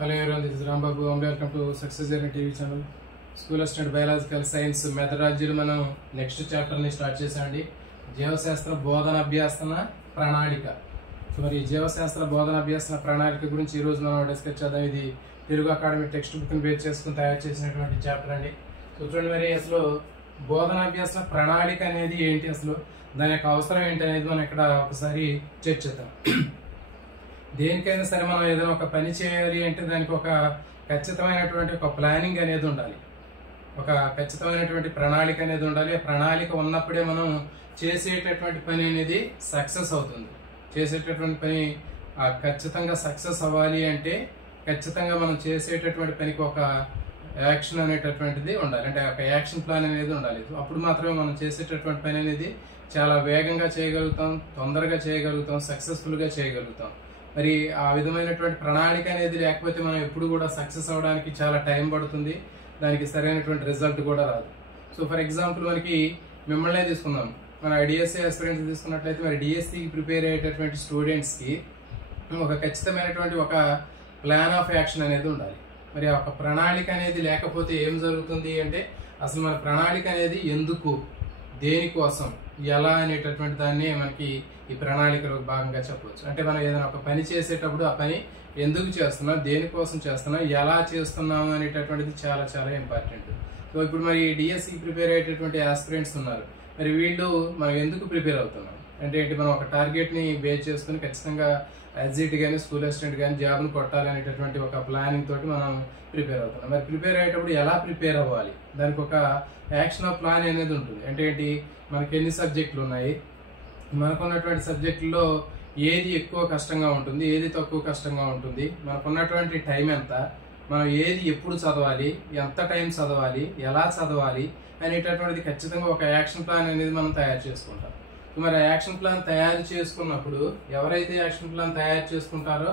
Hello everyone, this is Ram Babu and welcome to Success Journey TV channel. School Student Biological Science Methodology మనం next chapter ని start చేసామండి. జీవశాస్త్ర బోధన అభ్యాసన ప్రణాళిక. So మరి జీవశాస్త్ర బోధన అభ్యాసన ప్రణాళిక గురించి ఈ రోజు మనం డిస్కస్ చేద్దాం. ఇది తెలుగు అకాడమీ టెక్స్ట్ బుక్ ని బేస్ చేసుకుని తయారు చేసినటువంటి చాప్టర్ అండి. సో చూడండి, మరి అసలు బోధన అభ్యాసన ప్రణాళిక అనేది ఏంటి, అసలు దాని యొక్క అవసరం ఏంటి అనేది మనం ఇక్కడ ఒకసారి చర్చిద్దాం. దేనికైనా సరే మనం ఏదైనా ఒక పని చేయాలి అంటే దానికి ఒక ఖచ్చితమైనటువంటి ఒక ప్లానింగ్ అనేది ఉండాలి, ఒక ఖచ్చితమైనటువంటి ప్రణాళిక అనేది ఉండాలి. ఆ ప్రణాళిక ఉన్నప్పుడే మనం చేసేటటువంటి పని అనేది సక్సెస్ అవుతుంది. చేసేటటువంటి పని ఖచ్చితంగా సక్సెస్ అవ్వాలి అంటే ఖచ్చితంగా మనం చేసేటటువంటి పనికి ఒక యాక్షన్ అనేటటువంటిది ఉండాలి, అంటే ఒక యాక్షన్ ప్లాన్ అనేది ఉండాలి. అప్పుడు మాత్రమే మనం చేసేటటువంటి పని అనేది చాలా వేగంగా చేయగలుగుతాం, తొందరగా చేయగలుగుతాం, సక్సెస్ఫుల్గా చేయగలుగుతాం. మరి ఆ విధమైనటువంటి ప్రణాళిక అనేది లేకపోతే మనం ఎప్పుడు కూడా సక్సెస్ అవడానికి చాలా టైం పడుతుంది, దానికి సరైనటువంటి రిజల్ట్ కూడా రాదు. సో ఫర్ ఎగ్జాంపుల్ మనకి మిమ్మల్నే తీసుకుందాం, మన డిఎస్సి ఆస్పిరెంట్స్ తీసుకున్నట్లయితే మరి డిఎస్సికి ప్రిపేర్ అయ్యేటటువంటి స్టూడెంట్స్కి ఒక ఖచ్చితమైనటువంటి ఒక ప్లాన్ ఆఫ్ యాక్షన్ అనేది ఉండాలి. మరి ఆ ఒక ప్రణాళిక అనేది లేకపోతే ఏం జరుగుతుంది అంటే అసలు మన ప్రణాళిక అనేది ఎందుకు, దేనికోసం, ఎలా అనేటటువంటి దాన్ని మనకి ఈ ప్రణాళికలో భాగంగా చెప్పవచ్చు. అంటే మనం ఏదైనా ఒక పని చేసేటప్పుడు ఆ పని ఎందుకు చేస్తున్నాం, దేనికోసం చేస్తున్నాం, ఎలా చేస్తున్నాము అనేటటువంటిది చాలా చాలా ఇంపార్టెంట్. సో ఇప్పుడు మరి డిఎస్సికి ప్రిపేర్ అయ్యేటటువంటి ఆస్పిరెంట్స్ ఉన్నారు, మరి వీళ్ళు మనం ఎందుకు ప్రిపేర్ అవుతున్నాం అంటే ఏంటి, మనం ఒక టార్గెట్ని బేస్ చేసుకుని ఖచ్చితంగా ఎస్జిటి కానీ స్కూల్ అసిస్టెంట్ కానీ జాబ్ని కొట్టాలి అనేటటువంటి ఒక ప్లానింగ్ తోటి మనం ప్రిపేర్ అవుతున్నాం. మరి ప్రిపేర్ అయ్యేటప్పుడు ఎలా ప్రిపేర్ అవ్వాలి, దానికి ఒక యాక్షన్ ఆఫ్ ప్లాన్ అనేది ఉంటుంది. అంటే ఏంటి, మనకి ఎన్ని సబ్జెక్టులు ఉన్నాయి, మనకున్నటువంటి సబ్జెక్టుల్లో ఏది ఎక్కువ కష్టంగా ఉంటుంది, ఏది తక్కువ కష్టంగా ఉంటుంది, మనకున్నటువంటి టైం ఎంత, మనం ఏది ఎప్పుడు చదవాలి, ఎంత టైం చదవాలి, ఎలా చదవాలి అనేటటువంటిది ఖచ్చితంగా ఒక యాక్షన్ ప్లాన్ అనేది మనం తయారు చేసుకుంటాం. మరి ఆ యాక్షన్ ప్లాన్ తయారు చేసుకున్నప్పుడు ఎవరైతే యాక్షన్ ప్లాన్ తయారు చేసుకుంటారో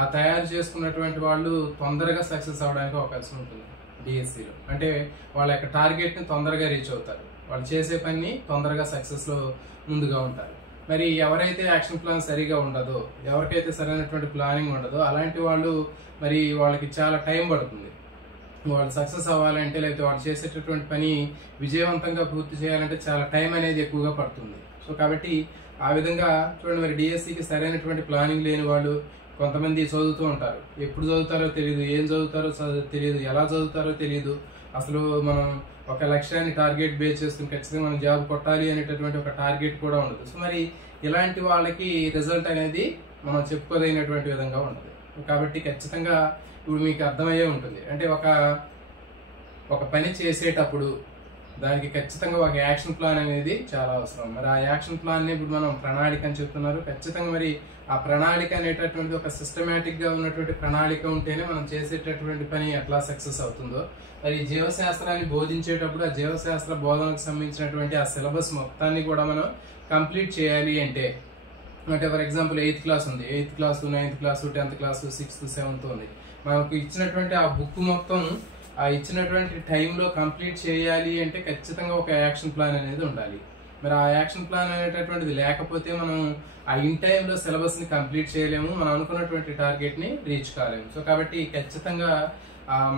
ఆ తయారు చేసుకున్నటువంటి వాళ్ళు తొందరగా సక్సెస్ అవడానికి అవకాశం ఉంటుంది డిఎస్సిలో. అంటే వాళ్ళ యొక్క టార్గెట్ని తొందరగా రీచ్ అవుతారు, వాళ్ళు చేసే పని తొందరగా సక్సెస్లో ముందుగా ఉంటారు. మరి ఎవరైతే యాక్షన్ ప్లాన్ సరిగా ఉండదో, ఎవరికైతే సరైనటువంటి ప్లానింగ్ ఉండదో అలాంటి వాళ్ళు మరి వాళ్ళకి చాలా టైం పడుతుంది. వాళ్ళు సక్సెస్ అవ్వాలంటే లేకపోతే వాళ్ళు చేసేటటువంటి పని విజయవంతంగా పూర్తి చేయాలంటే చాలా టైం అనేది ఎక్కువగా పడుతుంది. సో కాబట్టి ఆ విధంగా చూడండి, మరి డిఎస్సికి సరైనటువంటి ప్లానింగ్ లేని వాళ్ళు కొంతమంది చదువుతూ ఉంటారు, ఎప్పుడు చదువుతారో తెలియదు, ఏం చదువుతారో తెలియదు, ఎలా చదువుతారో తెలియదు. అసలు మనం ఒక లక్ష్యాన్ని టార్గెట్ బేస్ చేసుకుని ఖచ్చితంగా మనం జాబ్ కొట్టాలి అనేటటువంటి ఒక టార్గెట్ కూడా ఉండదు. సో మరి ఇలాంటి వాళ్ళకి రిజల్ట్ అనేది మనం చెప్పుకోదగినటువంటి విధంగా ఉంటుంది. కాబట్టి ఖచ్చితంగా ఇప్పుడు మీకు అర్థమయ్యే ఉంటుంది, అంటే ఒక పని చేసేటప్పుడు దానికి ఖచ్చితంగా ఒక యాక్షన్ ప్లాన్ అనేది చాలా అవసరం. మరి ఆ యాక్షన్ ప్లాన్ని ఇప్పుడు మనం ప్రణాళిక అని చెప్తున్నారు. ఖచ్చితంగా మరి ఆ ప్రణాళిక అనేటటువంటి ఒక సిస్టమేటిక్ గా ఉన్నటువంటి ప్రణాళిక ఉంటేనే మనం చేసేటటువంటి పని ఎట్లా సక్సెస్ అవుతుందో, మరి జీవశాస్త్రాన్ని బోధించేటప్పుడు ఆ జీవశాస్త్ర బోధనకు సంబంధించినటువంటి ఆ సిలబస్ మొత్తాన్ని కూడా మనం కంప్లీట్ చేయాలి అంటే ఫర్ ఎగ్జాంపుల్ 8th క్లాస్ ఉంది, 8th class, 9th class, 10th class, 6th, 7th ఉంది. మనకు ఇచ్చినటువంటి ఆ బుక్ మొత్తం ఆ ఇచ్చినటువంటి టైంలో కంప్లీట్ చేయాలి అంటే ఖచ్చితంగా ఒక యాక్షన్ ప్లాన్ అనేది ఉండాలి. మరి ఆ యాక్షన్ ప్లాన్ అనేటటువంటిది లేకపోతే మనం ఆ ఇన్ టైంలో సిలబస్ని కంప్లీట్ చేయలేము, మనం అనుకున్నటువంటి టార్గెట్ని రీచ్ కాలేము. సో కాబట్టి ఖచ్చితంగా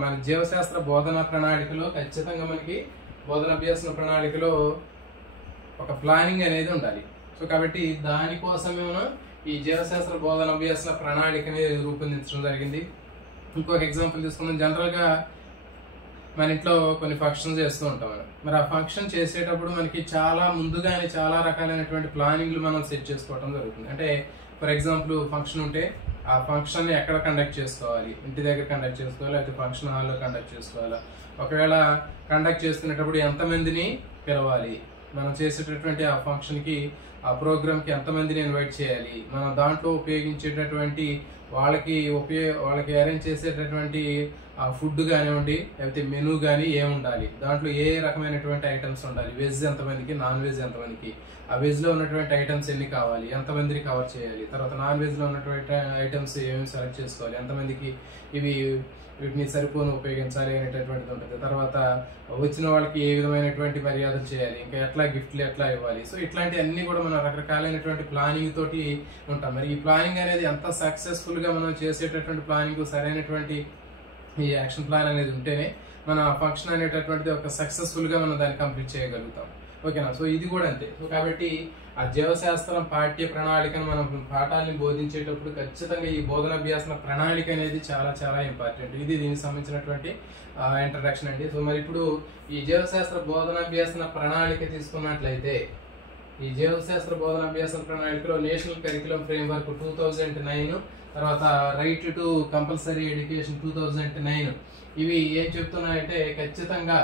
మన జీవశాస్త్ర బోధన ప్రణాళికలో ఖచ్చితంగా మనకి బోధనాభ్యాసన ప్రణాళికలో ఒక ప్లానింగ్ అనేది ఉండాలి. సో కాబట్టి దానికోసమే మనం ఈ జీవశాస్త్ర బోధనాభ్యాసన ప్రణాళికని రూపొందించడం జరిగింది. ఇంకొక ఎగ్జాంపుల్ తీసుకుందాం. జనరల్గా మన ఇంట్లో కొన్ని ఫంక్షన్స్ చేస్తూ ఉంటాం మనం. మరి ఆ ఫంక్షన్ చేసేటప్పుడు మనకి చాలా ముందుగానే చాలా రకాలైనటువంటి ప్లానింగ్లు మనం సెట్ చేసుకోవడం జరుగుతుంది. అంటే ఫర్ ఎగ్జాంపుల్ ఫంక్షన్ ఉంటే ఆ ఫంక్షన్ని ఎక్కడ కండక్ట్ చేసుకోవాలి, ఇంటి దగ్గర కండక్ట్ చేసుకోవాలి లేకపోతే ఫంక్షన్ హాల్లో కండక్ట్ చేసుకోవాలా, ఒకవేళ కండక్ట్ చేసుకునేటప్పుడు ఎంతమందిని పిలవాలి, మనం చేసేటటువంటి ఆ ఫంక్షన్కి ఆ ప్రోగ్రామ్కి ఎంతమందిని ఇన్వైట్ చేయాలి, మనం దాంట్లో ఉపయోగించేటటువంటి వాళ్ళకి అరేంజ్ చేసేటటువంటి ఫుడ్ కానివ్వండి లేకపోతే మెనూ కానీ ఏముండాలి, దాంట్లో ఏ రకమైనటువంటి ఐటమ్స్ ఉండాలి, వెజ్ ఎంతమందికి, నాన్ వెజ్ ఎంతమందికి, ఆ వెజ్లో ఉన్నటువంటి ఐటమ్స్ ఎన్ని కావాలి, ఎంతమందిని కవర్ చేయాలి, తర్వాత నాన్ వెజ్లో ఉన్నటువంటి ఐటమ్స్ ఏమేమి సెలెక్ట్ చేసుకోవాలి, ఎంతమందికి వీటిని సరిపోను ఉపయోగించాలి అనేటటువంటిది ఉంటుంది. తర్వాత వచ్చిన వాళ్ళకి ఏ విధమైనటువంటి మర్యాదలు చేయాలి, ఇంకా ఎట్లా గిఫ్ట్లు ఎట్లా ఇవ్వాలి. సో ఇట్లాంటి అన్ని కూడా మనం రకరకాలైనటువంటి ప్లానింగ్ తోటి ఉంటాం. మరి ఈ ప్లానింగ్ అనేది ఎంత సక్సెస్ఫుల్ గా మనం చేసేటటువంటి ప్లానింగ్ సరైనటువంటి ఈ యాక్షన్ ప్లాన్ అనేది ఉంటేనే మన ఫంక్షన్ అనేటటువంటిది ఒక సక్సెస్ఫుల్ గా మనం దాన్ని కంప్లీట్ చేయగలుగుతాం. ఓకేనా? సో ఇది కూడా అంతే. సో కాబట్టి ఆ జీవశాస్త్రం పాఠ్య ప్రణాళికను మనం పాఠాలని బోధించేటప్పుడు ఖచ్చితంగా ఈ బోధనాభ్యాసన ప్రణాళిక అనేది చాలా చాలా ఇంపార్టెంట్. ఇది దీనికి సంబంధించినటువంటి ఇంట్రడక్షన్ అండి. సో మరి ఇప్పుడు ఈ జీవశాస్త్ర బోధనాభ్యాసన ప్రణాళిక తీసుకున్నట్లయితే ఈ జీవశాస్త్ర బోధనాభ్యాసన ప్రణాళికలో నేషనల్ కరికులం ఫ్రేమ్వర్క్ 2009, తర్వాత రైట్ టు కంపల్సరీ ఎడ్యుకేషన్ 2009 ఇవి ఏం చెప్తున్నాయంటే ఖచ్చితంగా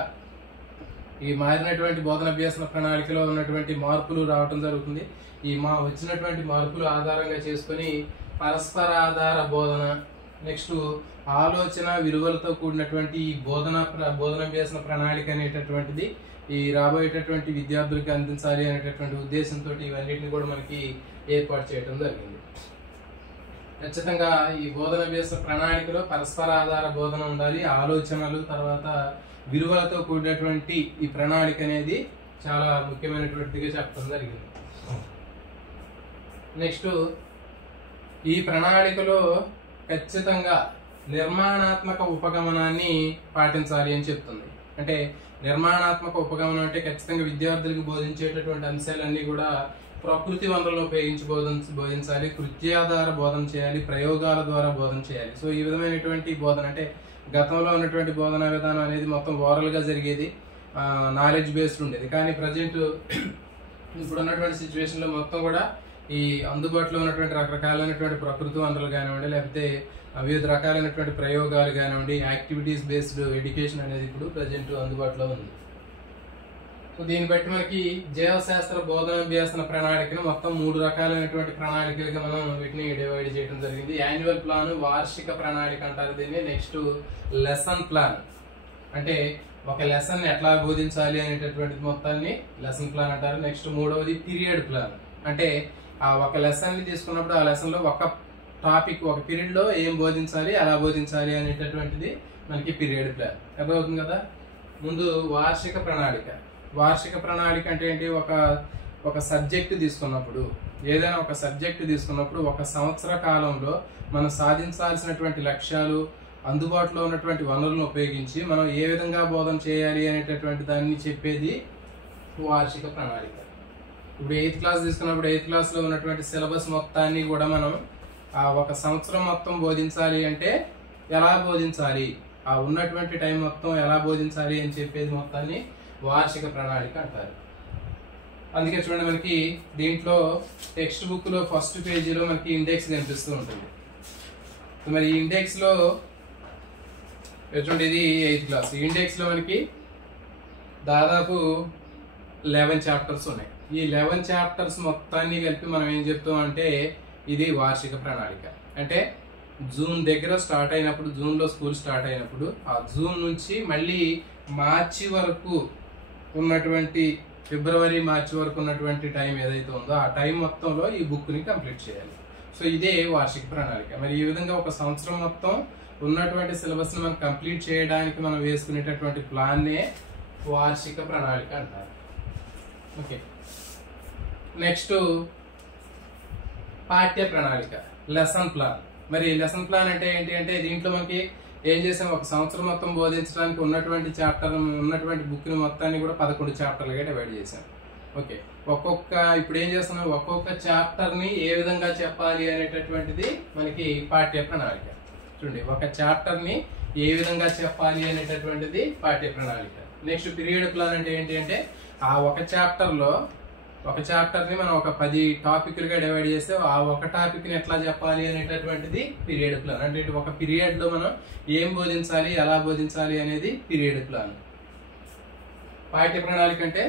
ఈ మారినటువంటి బోధనాభ్యాసన ప్రణాళికలో ఉన్నటువంటి మార్పులు రావటం జరుగుతుంది. ఈ వచ్చినటువంటి మార్పులు ఆధారంగా చేసుకొని పరస్పర ఆధార బోధన, నెక్స్ట్ ఆలోచన విలువలతో కూడినటువంటి ఈ బోధనాభ్యాసన ప్రణాళిక అనేటటువంటిది ఈ రాబోయేటటువంటి విద్యార్థులకి అందించాలి అనేటటువంటి ఉద్దేశంతో ఇవన్నిటిని కూడా మనకి ఏర్పాటు చేయడం జరిగింది. ఖచ్చితంగా ఈ బోధనాభ్యాస ప్రణాళికలో పరస్పర ఆధార బోధన ఉండాలి, ఆలోచనలు తర్వాత విలువలతో కూడినటువంటి ఈ ప్రణాళిక అనేది చాలా ముఖ్యమైనటువంటిగా చెప్పడం జరిగింది. నెక్స్ట్ ఈ ప్రణాళికలో ఖచ్చితంగా నిర్మాణాత్మక ఉపగమనాన్ని పాటించాలి అని చెప్తుంది. అంటే నిర్మాణాత్మక ఉపగమనం అంటే ఖచ్చితంగా విద్యార్థులకు బోధించేటటువంటి అంశాలన్నీ కూడా ప్రకృతి వనరులను ఉపయోగించి బోధించాలి, కృత్యాధార బోధన చేయాలి, ప్రయోగాల ద్వారా బోధన చేయాలి. సో ఈ విధమైనటువంటి బోధన అంటే గతంలో ఉన్నటువంటి బోధనా విధానం అనేది మొత్తం ఓరల్ గా జరిగేది, నాలెడ్జ్ బేస్డ్ ఉండేది. కానీ ప్రజెంట్ ఇప్పుడు ఉన్నటువంటి సిచ్యువేషన్ లో మొత్తం కూడా ఈ అందుబాటులో ఉన్నటువంటి రకరకాలైనటువంటి ప్రకృతి వనరులు కానివ్వండి, లేకపోతే వివిధ రకాలైనటువంటి ప్రయోగాలు కానివ్వండి, యాక్టివిటీస్ బేస్డ్ ఎడ్యుకేషన్ అనేది ఇప్పుడు ప్రజెంట్ అందుబాటులో ఉంది. సో దీన్ని బట్టి మనకి జీవశాస్త్ర బోధనాభ్యాసన ప్రణాళికను మొత్తం 3 రకాలైనటువంటి ప్రణాళికలుగా మనం వీటిని డివైడ్ చేయడం జరిగింది. యాన్యువల్ ప్లాన్, వార్షిక ప్రణాళిక అంటారు దీన్ని. నెక్స్ట్ లెసన్ ప్లాన్, అంటే ఒక లెసన్ ఎట్లా బోధించాలి అనేటటువంటి మొత్తాన్ని లెసన్ ప్లాన్ అంటారు. నెక్స్ట్ మూడవది పీరియడ్ ప్లాన్, అంటే ఆ ఒక లెసన్ ని తీసుకున్నప్పుడు ఆ లెసన్ లో ఒక టాపిక్ ఒక పీరియడ్ లో ఏం బోధించాలి, ఎలా బోధించాలి అనేటటువంటిది మనకి పీరియడ్ ప్లాన్. అర్థమవుతుంది కదా. ముందు వార్షిక ప్రణాళిక. వార్షిక ప్రణాళిక అంటే ఏంటి? ఒక సబ్జెక్ట్ తీసుకున్నప్పుడు, ఏదైనా ఒక సబ్జెక్ట్ తీసుకున్నప్పుడు ఒక సంవత్సర కాలంలో మనం సాధించాల్సినటువంటి లక్ష్యాలు, అందుబాటులో ఉన్నటువంటి వనరులను ఉపయోగించి మనం ఏ విధంగా బోధన చేయాలి అనేటటువంటి దాన్ని చెప్పేది వార్షిక ప్రణాళిక. ఇప్పుడు 8th క్లాస్ తీసుకున్నప్పుడు 8th క్లాస్ లో ఉన్నటువంటి సిలబస్ మొత్తాన్ని కూడా మనం ఆ ఒక సంవత్సరం మొత్తం బోధించాలి అంటే ఎలా బోధించాలి, ఆ ఉన్నటువంటి టైం మొత్తం ఎలా బోధించాలి అని చెప్పేది మొత్తాన్ని వార్షిక ప్రణాళిక అంటారు. అందుకే చూడండి మనకి దీంట్లో టెక్స్ట్ బుక్ లో ఫస్ట్ పేజీలో మనకి ఇండెక్స్ కనిపిస్తూ ఉంటుంది. మరి ఈ ఇండెక్స్ లో చూడండి, ఇది 8th క్లాస్. ఈ ఇండెక్స్ లో మనకి దాదాపు 11 చాప్టర్స్ ఉన్నాయి. ఈ 11 చాప్టర్స్ మొత్తాన్ని కలిపి మనం ఏం చెప్తాం అంటే ఇది వార్షిక ప్రణాళిక. అంటే జూన్ దగ్గర స్టార్ట్ అయినప్పుడు, జూన్ లో స్కూల్ స్టార్ట్ అయినప్పుడు ఆ జూన్ నుంచి మళ్ళీ మార్చి వరకు ఉన్నటువంటి, ఫిబ్రవరి మార్చి వరకు ఉన్నటువంటి టైం ఏదైతే ఉందో ఆ టైం మొత్తంలో ఈ బుక్ ని కంప్లీట్ చేయాలి. సో ఇదే వార్షిక ప్రణాళిక. మరి ఈ విధంగా ఒక సంవత్సరం మొత్తం ఉన్నటువంటి సిలబస్ ని మనం కంప్లీట్ చేయడానికి మనం వేసుకునేటటువంటి ప్లాన్ నే వార్షిక ప్రణాళిక అంటారు. ఓకే. నెక్స్ట్ పాఠ్య ప్రణాళిక, లెసన్ ప్లాన్. మరి లెసన్ ప్లాన్ అంటే ఏంటి అంటే దీంట్లో మనకి ఏం చేసాం, ఒక సంవత్సరం మొత్తం బోధించడానికి ఉన్నటువంటి చాప్టర్, ఉన్నటువంటి బుక్ ని మొత్తాన్ని కూడా 11 చాప్టర్లుగా డివైడ్ చేసాం. ఓకే. ఇప్పుడు ఏం చేస్తున్నాం, ఒక్కొక్క చాప్టర్ ని ఏ విధంగా చెప్పాలి అనేటటువంటిది మనకి పాఠ్య ప్రణాళిక. చూడండి, ఒక చాప్టర్ ని ఏ విధంగా చెప్పాలి అనేటటువంటిది పాఠ్య ప్రణాళిక. నెక్స్ట్ పీరియడ్ ప్లాన్ అంటే ఏంటి అంటే ఆ ఒక చాప్టర్ ని మనం ఒక 10 టాపిక్లుగా డివైడ్ చేస్తే ఆ ఒక టాపిక్ ని ఎట్లా చెప్పాలి అనేటటువంటిది పీరియడ్ ప్లాన్. అంటే ఒక పీరియడ్ లో మనం ఏం బోధించాలి, ఎలా బోధించాలి అనేది పీరియడ్ ప్లాన్. పాఠ్య ప్రణాళిక అంటే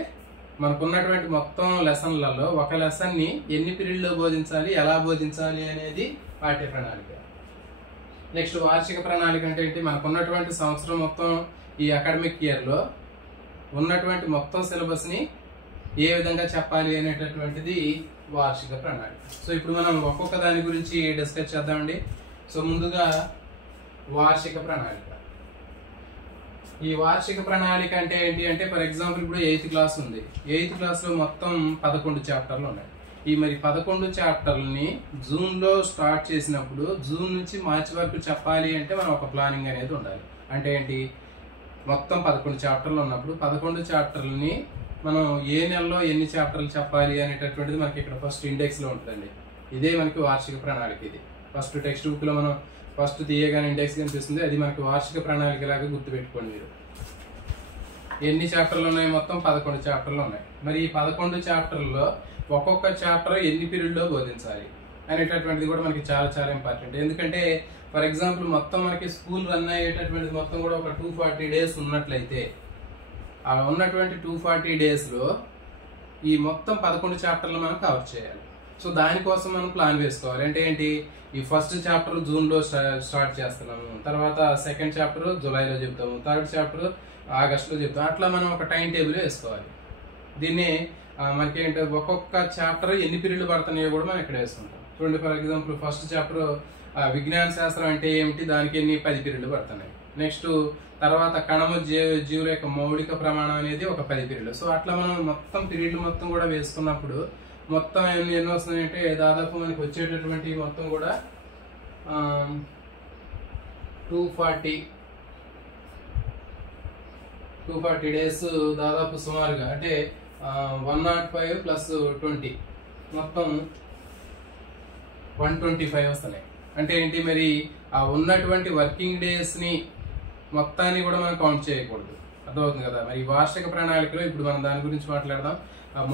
మనకున్నటువంటి మొత్తం లెసన్లలో ఒక లెసన్ ని ఎన్ని పీరియడ్ లో బోధించాలి, ఎలా బోధించాలి అనేది పాఠ్య ప్రణాళిక. నెక్స్ట్ వార్షిక ప్రణాళిక అంటే ఏంటి, మనకున్నటువంటి సంవత్సరం మొత్తం ఈ అకాడమిక్ ఇయర్ లో ఉన్నటువంటి మొత్తం సిలబస్ ని ఏ విధంగా చెప్పాలి అనేటటువంటిది వార్షిక ప్రణాళిక. సో ఇప్పుడు మనం ఒక్కొక్క దాని గురించి డిస్కస్ చేద్దామండి. సో ముందుగా వార్షిక ప్రణాళిక. ఈ వార్షిక ప్రణాళిక అంటే ఏంటి అంటే ఫర్ ఎగ్జాంపుల్ ఇప్పుడు 8th క్లాస్ ఉంది. 8th క్లాస్ లో మొత్తం 11 చాప్టర్లు ఉన్నాయి. ఈ మరి 11 చాప్టర్లని జూన్లో స్టార్ట్ చేసినప్పుడు జూన్ నుంచి మార్చి వరకు చెప్పాలి అంటే మనం ఒక ప్లానింగ్ అనేది ఉండాలి. అంటే ఏంటి, మొత్తం 11 చాప్టర్లు ఉన్నప్పుడు 11 చాప్టర్లని మనం ఏ నెలలో ఎన్ని చాప్టర్లు చెప్పాలి అనేటటువంటిది మనకి ఇక్కడ ఫస్ట్ ఇండెక్స్లో ఉంటుందండి. ఇదే మనకి వార్షిక ప్రణాళిక. ఇది ఫస్ట్ టెక్స్ట్ బుక్లో మనం ఫస్ట్ తీయగానే ఇండెక్స్ కనిపిస్తుంది, అది మనకి వార్షిక ప్రణాళిక లాగా గుర్తుపెట్టుకోండి మీరు. ఎన్ని చాప్టర్లు ఉన్నాయి? మొత్తం 11 చాప్టర్లు ఉన్నాయి. మరి ఈ 11 చాప్టర్లో ఒక్కొక్క చాప్టర్ ఎన్ని పీరియడ్లో బోధించాలి అనేటటువంటిది కూడా మనకి చాలా చాలా ఇంపార్టెంట్. ఎందుకంటే ఫర్ ఎగ్జాంపుల్ మొత్తం మనకి స్కూల్ రన్ అయ్యేటటువంటిది మొత్తం కూడా ఒక 240 days ఉన్నట్లయితే ఆ ఉన్నటువంటి 240 daysలో ఈ మొత్తం 11 చాప్టర్లు మనం కవర్ చేయాలి. సో దానికోసం మనం ప్లాన్ వేసుకోవాలి. అంటే ఏంటి, ఈ ఫస్ట్ చాప్టర్ జూన్లో స్టార్ట్ చేస్తున్నాము, తర్వాత సెకండ్ చాప్టర్ జూలైలో చెప్తాము, థర్డ్ చాప్టర్ ఆగస్టులో చెప్తాము. అట్లా మనం ఒక టైం టేబుల్ వేసుకోవాలి. దీన్ని మనకి ఏంటంటే ఒక్కొక్క చాప్టర్ ఎన్ని పీరియడ్లు పడుతున్నాయో కూడా మనం ఇక్కడ వేసుకుంటాం. చూడండి, ఫర్ ఎగ్జాంపుల్ ఫస్ట్ చాప్టర్ విజ్ఞాన శాస్త్రం అంటే ఏమిటి, దానికి ఎన్ని 10 పీరియడ్లు పడుతున్నాయి. నెక్స్ట్ తర్వాత కణము జీవుల యొక్క మౌలిక ప్రమాణం అనేది ఒక 10 పీరియడ్లు. సో అట్లా మనం మొత్తం పీరియడ్లు మొత్తం కూడా వేసుకున్నప్పుడు మొత్తం ఎన్ని వస్తున్నాయంటే దాదాపు మనకి వచ్చేటటువంటి మొత్తం కూడా 240 days దాదాపు సుమారుగా, అంటే 105 + 20 మొత్తం 125 వస్తున్నాయి. అంటే ఏంటి, మరి ఆ ఉన్నటువంటి వర్కింగ్ డేస్ని మొత్తాన్ని కూడా మనం కౌంట్ చేయకూడదు. అర్థమవుతుంది కదా. మరి వార్షిక ప్రణాళికలో ఇప్పుడు మనం దాని గురించి మాట్లాడదాం.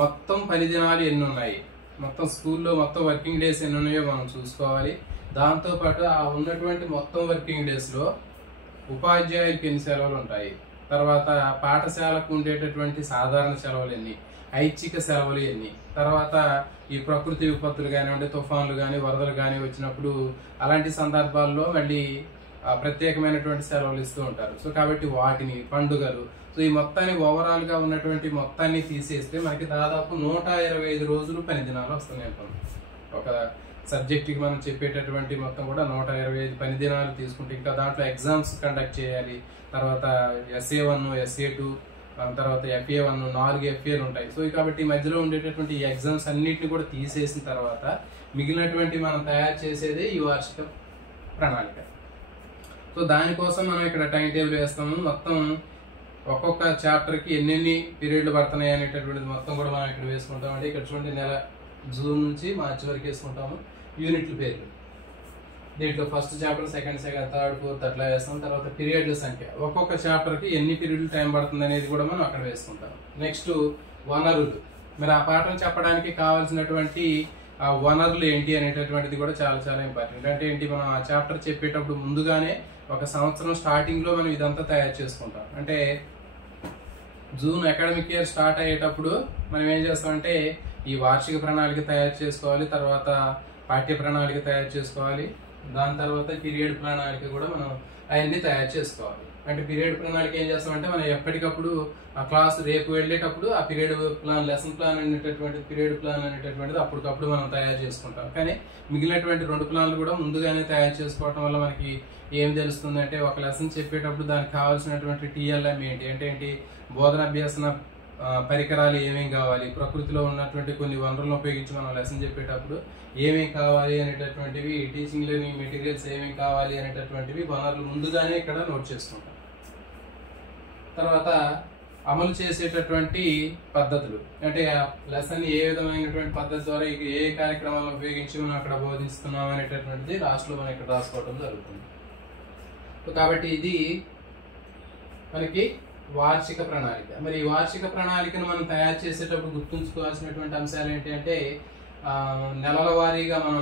మొత్తం పని దినాలు ఎన్ని ఉన్నాయి, మొత్తం స్కూల్లో మొత్తం వర్కింగ్ డేస్ ఎన్ని ఉన్నాయో మనం చూసుకోవాలి. దాంతోపాటు ఆ ఉన్నటువంటి మొత్తం వర్కింగ్ డేస్లో ఉపాధ్యాయులకు ఎన్ని సెలవులు ఉంటాయి, తర్వాత పాఠశాలకు ఉండేటటువంటి సాధారణ సెలవులు ఎన్ని, ఐచ్ఛిక సెలవులు ఎన్ని, తర్వాత ఈ ప్రకృతి విపత్తులు కానివ్వండి, తుఫాన్లు కానీ వరదలు కానీ వచ్చినప్పుడు అలాంటి సందర్భాల్లో మళ్ళీ ప్రత్యేకమైనటువంటి సెలవులు ఇస్తూ ఉంటారు. సో కాబట్టి వాటిని, పండుగలు, సో ఈ మొత్తాన్ని ఓవరాల్గా ఉన్నటువంటి మొత్తాన్ని తీసేస్తే మనకి దాదాపు 125 రోజులు పని దినాలు వస్తున్నాయి అనుకోండి. ఒక సబ్జెక్ట్కి మనం చెప్పేటటువంటి మొత్తం కూడా 125 పని దినాలు తీసుకుంటే, ఇంకా దాంట్లో ఎగ్జామ్స్ కండక్ట్ చేయాలి, తర్వాత SA1, SA2, తర్వాత FA1, 4 FAలు ఉంటాయి. సో కాబట్టి మధ్యలో ఉండేటటువంటి ఈ ఎగ్జామ్స్ అన్నిటిని కూడా తీసేసిన తర్వాత మిగిలినటువంటి మనం తయారు చేసేదే ఈ వార్షిక ప్రణాళిక. సో దానికోసం మనం ఇక్కడ టైం టేబుల్ వేస్తాము. మొత్తం ఒక్కొక్క చాప్టర్కి ఎన్నెన్ని పీరియడ్లు పడుతున్నాయి అనేటటువంటిది మొత్తం కూడా మనం ఇక్కడ వేసుకుంటాం. అంటే ఇక్కడ చూడండి, నెల జూన్ నుంచి మార్చి వరకు వేసుకుంటాము. యూనిట్ల పేర్లు దీంట్లో first chapter, second, third, fourth అట్లా వేస్తాం. తర్వాత పీరియడ్ల సంఖ్య, ఒక్కొక్క చాప్టర్కి ఎన్ని పీరియడ్లు టైం పడుతుంది అనేది కూడా మనం అక్కడ వేసుకుంటాం. నెక్స్ట్ వనరులు, మరి ఆ పాఠం చెప్పడానికి కావాల్సినటువంటి వనరులు ఏంటి అనేటటువంటిది కూడా చాలా చాలా ఇంపార్టెంట్. అంటే ఏంటి, మనం ఆ చాప్టర్ చెప్పేటప్పుడు ముందుగానే ఒక సంవత్సరం స్టార్టింగ్లో మనం ఇదంతా తయారు చేసుకుంటాం. అంటే జూన్ అకాడమిక్ ఇయర్ స్టార్ట్ అయ్యేటప్పుడు మనం ఏం చేస్తామంటే ఈ వార్షిక ప్రణాళిక తయారు చేసుకోవాలి, తర్వాత పాఠ్య ప్రణాళిక తయారు చేసుకోవాలి, దాని తర్వాత పీరియడ్ ప్రణాళిక కూడా మనం అవన్నీ తయారు చేసుకోవాలి. అంటే పీరియడ్ ప్రణాళిక ఏం చేస్తామంటే మనం ఎప్పటికప్పుడు ఆ క్లాస్ రేపు వెళ్ళేటప్పుడు ఆ పీరియడ్ ప్లాన్, లెసన్ ప్లాన్ అనేటటువంటి పీరియడ్ ప్లాన్ అనేటటువంటిది అప్పటికప్పుడు మనం తయారు చేసుకుంటాం. కానీ మిగిలినటువంటి 2 ప్లాన్లు కూడా ముందుగానే తయారు చేసుకోవడం వల్ల మనకి ఏం తెలుస్తుంది అంటే, ఒక లెసన్ చెప్పేటప్పుడు దానికి కావాల్సినటువంటి TLM ఏంటి, అంటే ఏంటి, బోధన అభ్యాసన పరికరాలు ఏమేమి కావాలి, ప్రకృతిలో ఉన్నటువంటి కొన్ని వనరులను ఉపయోగించి మనం లెసన్ చెప్పేటప్పుడు ఏమేమి కావాలి అనేటటువంటివి, టీచింగ్ లెర్నింగ్ మెటీరియల్స్ ఏమేమి కావాలి అనేటటువంటివి వనరులు ముందుగానే ఇక్కడ నోట్ చేసుకుంటాం. తర్వాత అమలు చేసేటటువంటి పద్ధతులు, అంటే ఆ లెసన్ ఏ విధమైనటువంటి పద్ధతి ద్వారా ఏ కార్యక్రమాలను ఉపయోగించి మనం అక్కడ బోధిస్తున్నాం అనేటటువంటిది లాస్ట్లో మనం ఇక్కడ రాసుకోవడం జరుగుతుంది. కాబట్టి ఇది మనకి వార్షిక ప్రణాళిక. మరి ఈ వార్షిక ప్రణాళికను మనం తయారు చేసేటప్పుడు గుర్తుంచుకోవాల్సినటువంటి అంశాలు ఏంటి అంటే, నెలల వారీగా మనం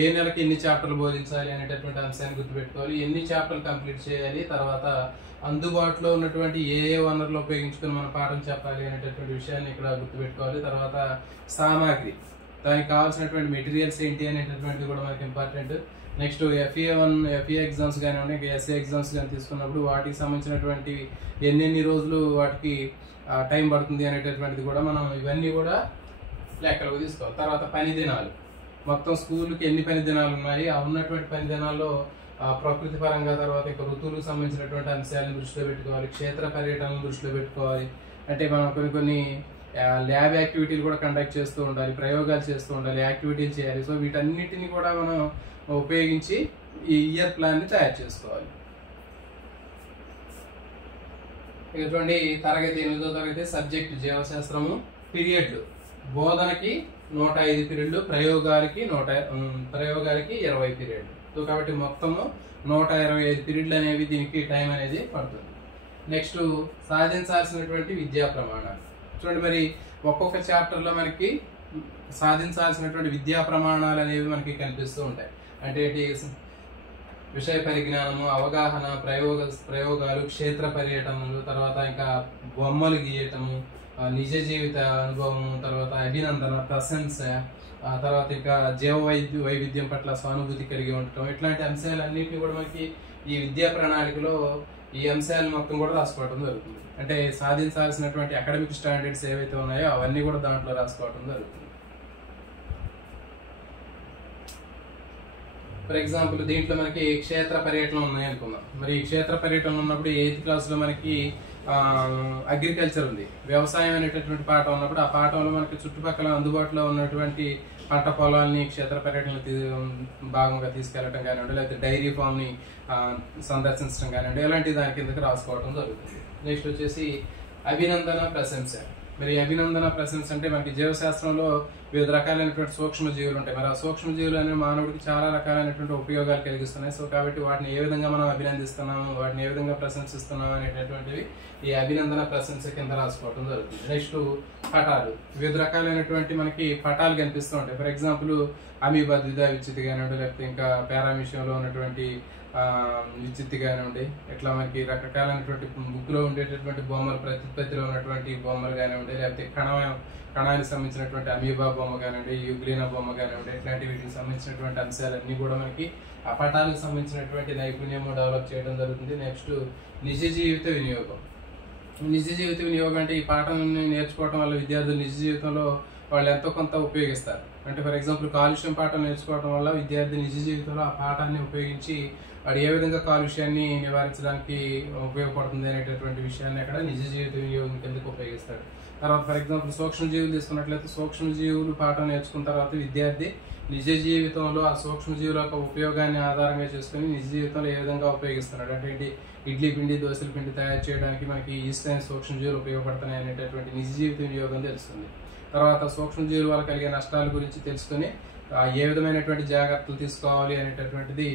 ఏ నెలకి ఎన్ని చాప్టర్లు బోధించాలి అనేటటువంటి అంశాన్ని గుర్తుపెట్టుకోవాలి, ఎన్ని చాప్టర్లు కంప్లీట్ చేయాలి, తర్వాత అందుబాటులో ఉన్నటువంటి ఏ వనరులు ఉపయోగించుకొని మనం పాఠం చెప్పాలి అనేటటువంటి విషయాన్ని ఇక్కడ గుర్తుపెట్టుకోవాలి. తర్వాత సామాగ్రి, దానికి కావాల్సినటువంటి మెటీరియల్స్ ఏంటి అనేటటువంటిది కూడా మనకి important. Next FA1, FA exams కానివ్వండి, SA ఎగ్జామ్స్ కానీ తీసుకున్నప్పుడు వాటికి సంబంధించినటువంటి ఎన్నెన్ని రోజులు వాటికి టైం పడుతుంది అనేటటువంటిది కూడా మనం ఇవన్నీ కూడా లెక్కలకు తీసుకోవాలి. తర్వాత పని దినాలు, మొత్తం స్కూల్కి ఎన్ని పని దినాలు ఉన్నాయి, ఆ ఉన్నటువంటి పని దినాల్లో ప్రకృతి పరంగా, తర్వాత ఇంకా ఋతువులకు సంబంధించినటువంటి అంశాలను దృష్టిలో పెట్టుకోవాలి, క్షేత్ర పర్యటనను దృష్టిలో పెట్టుకోవాలి. అంటే మనం కొన్ని ల్యాబ్ యాక్టివిటీలు కూడా కండక్ట్ చేస్తూ ఉండాలి, ప్రయోగాలు చేస్తూ ఉండాలి, యాక్టివిటీలు చేయాలి. సో వీటన్నిటిని కూడా మనం ఉపయోగించి ఈ ఇయర్ ప్లాన్ని తయారు చేసుకోవాలి. ఇక చూడండి, తరగతి 8వ తరగతి సబ్జెక్ట్ జీవశాస్త్రము. పీరియడ్లు: బోధనకి 105 పీరియడ్లు, ప్రయోగాలకి 20 పీరియడ్లు. సో కాబట్టి మొత్తము 125 పీరియడ్లు అనేవి దీనికి టైం అనేది పడుతుంది. నెక్స్ట్, సాధించాల్సినటువంటి విద్యా ప్రమాణాలు. చూడండి, మరి ఒక్కొక్క చాప్టర్లో మనకి సాధించాల్సినటువంటి విద్యా ప్రమాణాలు అనేవి మనకి కనిపిస్తూ ఉంటాయి. అంటే విషయ పరిజ్ఞానము, అవగాహన, ప్రయోగాలు, క్షేత్ర పర్యటనలు, తర్వాత ఇంకా బొమ్మలు గీయటము, నిజ జీవిత అనుభవము, తర్వాత అభినందన, ప్రశంస, తర్వాత ఇంకా జీవ వైవిధ్యం పట్ల సానుభూతి కలిగి ఉండటం, ఇట్లాంటి అంశాలన్నింటినీ కూడా మనకి ఈ విద్యా ప్రణాళికలో ఈ అంశాలు మొత్తం కూడా రాసుకోవడం జరుగుతుంది. అంటే సాధించాల్సినటువంటి అకాడమిక్ స్టాండర్డ్స్ ఏవైతే ఉన్నాయో అవన్నీ కూడా దాంట్లో రాసుకోవడం జరుగుతుంది. ఫర్ ఎగ్జాంపుల్, దీంట్లో మనకి క్షేత్ర పర్యటనలు ఉన్నాయి అనుకుందాం. మరి ఈ క్షేత్ర పర్యటనలు ఉన్నప్పుడు 8th క్లాస్లో మనకి అగ్రికల్చర్ ఉంది, వ్యవసాయం అనేటటువంటి పాఠం ఉన్నప్పుడు ఆ పాఠంలో మనకి చుట్టుపక్కల అందుబాటులో ఉన్నటువంటి పంట పొలాల్ని క్షేత్ర పర్యటనలు భాగంగా తీసుకెళ్లడం కానివ్వండి, లేకపోతే డైరీ ఫామ్ని సందర్శించడం కానివ్వండి, ఇలాంటి దాని కిందకి రాసుకోవడం జరుగుతుంది. నెక్స్ట్ వచ్చేసి అభినందన, ప్రశంస. మరి అభినందన, ప్రశంస అంటే మనకి జీవశాస్త్రంలో వివిధ రకాలైనటువంటి సూక్ష్మజీవులు ఉంటాయి. మరి ఆ సూక్ష్మజీవులు అనేవి మానవుడికి చాలా రకాలైనటువంటి ఉపయోగాలు కలిగిస్తున్నాయి. సో కాబట్టి వాటిని ఏ విధంగా మనం అభినందిస్తున్నాము, వాటిని ఏ విధంగా ప్రశంసిస్తున్నాము అనేటటువంటివి ఈ అభినందన, ప్రశంస కింద రాసుకోవడం జరుగుతుంది. నెక్స్ట్, పటాలు. వివిధ రకాలైనటువంటి మనకి పటాలు కనిపిస్తూ ఉంటాయి. ఫర్ ఎగ్జాంపుల్, అమీబా ద్విధా విచ్చిత్తి కానివ్వండి, లేకపోతే ఇంకా పారామిషంలో ఉన్నటువంటి విచ్చిత్తి కానివ్వండి, ఇట్లా మనకి రకరకాలైనటువంటి బుక్లో ఉండేటటువంటి బొమ్మలు, ప్రతిపత్తిలో ఉన్నటువంటి బొమ్మలు కానివ్వండి, లేకపోతే కణానికి సంబంధించినటువంటి అమీబా బొమ్మ కానివ్వండి, యుగ్లీనా బొమ్మ కానివ్వండి, ఇట్లాంటి వీటికి సంబంధించినటువంటి అంశాలన్నీ కూడా మనకి ఆ పటాలకు సంబంధించినటువంటి నైపుణ్యము డెవలప్ చేయడం జరుగుతుంది. నెక్స్ట్, నిజ జీవిత వినియోగం. నిజ జీవిత వినియోగం అంటే ఈ పాఠం నేర్చుకోవడం వల్ల విద్యార్థులు నిజ జీవితంలో వాళ్ళు ఎంతో కొంత ఉపయోగిస్తారు. అంటే ఫర్ ఎగ్జాంపుల్, కాలుష్యం పాఠం నేర్చుకోవడం వల్ల విద్యార్థి నిజ జీవితంలో ఆ పాఠాన్ని ఉపయోగించి వాడు ఏ విధంగా కాలుష్యాన్ని నివారించడానికి ఉపయోగపడుతుంది అనేటటువంటి విషయాన్ని అక్కడ నిజ జీవిత వినియోగం కిందకు ఉపయోగిస్తాడు. తర్వాత ఫర్ ఎగ్జాంపుల్, సూక్ష్మజీవులు తీసుకున్నట్లయితే సూక్ష్మజీవులు పాఠం నేర్చుకున్న తర్వాత విద్యార్థి నిజ జీవితంలో ఆ సూక్ష్మజీవుల యొక్క ఉపయోగాన్ని ఆధారంగా చేసుకుని నిజ జీవితంలో ఏ విధంగా ఉపయోగిస్తున్నాడు. అంటే ఇడ్లీ పిండి, దోశల పిండి తయారు చేయడానికి మనకి ఈస్ట్ అయిన సూక్ష్మజీవులు ఉపయోగపడుతున్నాయి అనేటటువంటి నిజ జీవిత వినియోగం తెలుస్తుంది. తర్వాత సూక్ష్మజీవుల వల్ల కలిగే నష్టాల గురించి తెలుసుకొని ఏ విధమైనటువంటి జాగ్రత్తలు తీసుకోవాలి అనేటటువంటిది